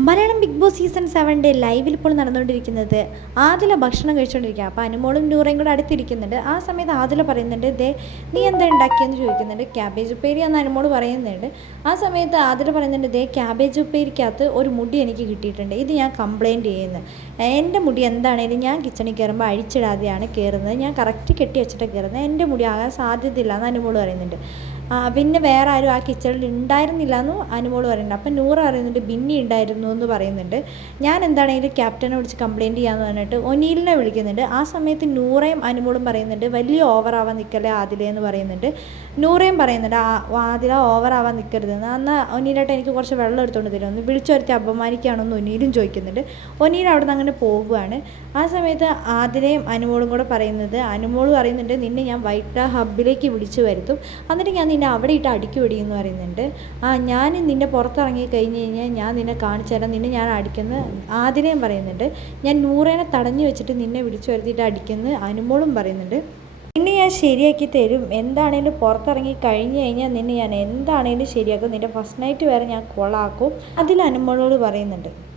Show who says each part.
Speaker 1: Malayalam big boss season സെവന്റെ ലൈവിൽ ഇപ്പോൾ നടന്നുകൊണ്ടിരിക്കുന്നത് ആദില ഭക്ഷണം കഴിച്ചുകൊണ്ടിരിക്കുക അപ്പോൾ അനുമോളും നൂറയും കൂടെ അടുത്തിരിക്കുന്നുണ്ട്. ആ സമയത്ത് ആദില പറയുന്നുണ്ട് ദേ നീ എന്താ ഉണ്ടാക്കിയെന്ന് ചോദിക്കുന്നുണ്ട്. ക്യാബേജ് ഉപ്പേരി എന്ന് അനുമോൾ പറയുന്നുണ്ട്. ആ സമയത്ത് ആദില പറയുന്നുണ്ട് ദേ ക്യാബേജ് ഉപ്പേരിക്കകത്ത് ഒരു മുടി എനിക്ക് കിട്ടിയിട്ടുണ്ട്. ഇത് ഞാൻ കംപ്ലയിന്റ് ചെയ്യുന്നു. എന്റെ മുടി എന്താണേലും ഞാൻ കിച്ചണിൽ കയറുമ്പോൾ അഴിച്ചിടാതെയാണ് കയറുന്നത്. ഞാൻ കറക്റ്റ് കെട്ടി വെച്ചിട്ടാണ് കയറുന്നത്. എന്റെ മുടി ആകാൻ സാധ്യതയില്ല എന്ന് അനുമോൾ പറയുന്നുണ്ട്. പിന്നെ വേറെ ആരും ആ കിച്ചണിൽ ഉണ്ടായിരുന്നില്ല എന്നും അനുമോൾ പറയുന്നുണ്ട്. അപ്പം നൂറ് പറയുന്നുണ്ട് ബിന്നി ഉണ്ടായിരുന്നു എന്ന് പറയുന്നുണ്ട്. ഞാൻ എന്താണെങ്കിലും ക്യാപ്റ്റനെ വിളിച്ച് കംപ്ലയിന്റ് ചെയ്യാമെന്ന് പറഞ്ഞിട്ട് ഒനീലിനെ വിളിക്കുന്നുണ്ട്. ആ സമയത്ത് നൂറയും അനുമോളും പറയുന്നുണ്ട് വലിയ ഓവറാവാൻ നിൽക്കല്ലേ ആദിലേ എന്ന് പറയുന്നുണ്ട്. നൂറയും പറയുന്നുണ്ട് ആദില ഓവറാവാൻ നിൽക്കരുതെന്ന് അന്ന് ഒനീലായിട്ട് എനിക്ക് കുറച്ച് വെള്ളം എടുത്തുകൊണ്ട് തരുമെന്ന് വിളിച്ചൊരുത്തി അപമാനിക്കുകയാണെന്ന് ഒനീലും ചോദിക്കുന്നുണ്ട്. ഒനീൽ അവിടെ നിന്ന് അങ്ങനെ പോവുകയാണ്. ആ സമയത്ത് ആദിലയും അനുമോളും കൂടെ പറയുന്നത് അനുമോൾ പറയുന്നുണ്ട് നിന്നെ ഞാൻ വൈറ്റ് ഹബ്ബിലേക്ക് വിളിച്ചു വരുത്തും. എന്നിട്ട് ഞാൻ നിന്നെ അവിടെ ഇട്ട് അടിക്കുപടി എന്ന് പറയുന്നുണ്ട്. ആ ഞാൻ നിന്നെ പുറത്തിറങ്ങി കഴിഞ്ഞ് കഴിഞ്ഞാൽ ഞാൻ നിന്നെ കാണിച്ചു തരാം. നിന്നെ ഞാൻ അടിക്കുന്ന ആദിനേയും പറയുന്നുണ്ട്. ഞാൻ നൂറേനെ തടഞ്ഞു വെച്ചിട്ട് നിന്നെ വിളിച്ചു വരുത്തിയിട്ട് അടിക്കുന്ന അനുമോളും പറയുന്നുണ്ട്. നിന്നെ ഞാൻ ശരിയാക്കി തരും. എന്താണേലും പുറത്തിറങ്ങി കഴിഞ്ഞു കഴിഞ്ഞാൽ നിന്നെ ഞാൻ എന്താണേലും ശരിയാക്കും. നിന്റെ ഫസ്റ്റ് നൈറ്റ് വരെ ഞാൻ കൊളാക്കും. അതിൽ അനുമോളോട് പറയുന്നുണ്ട്.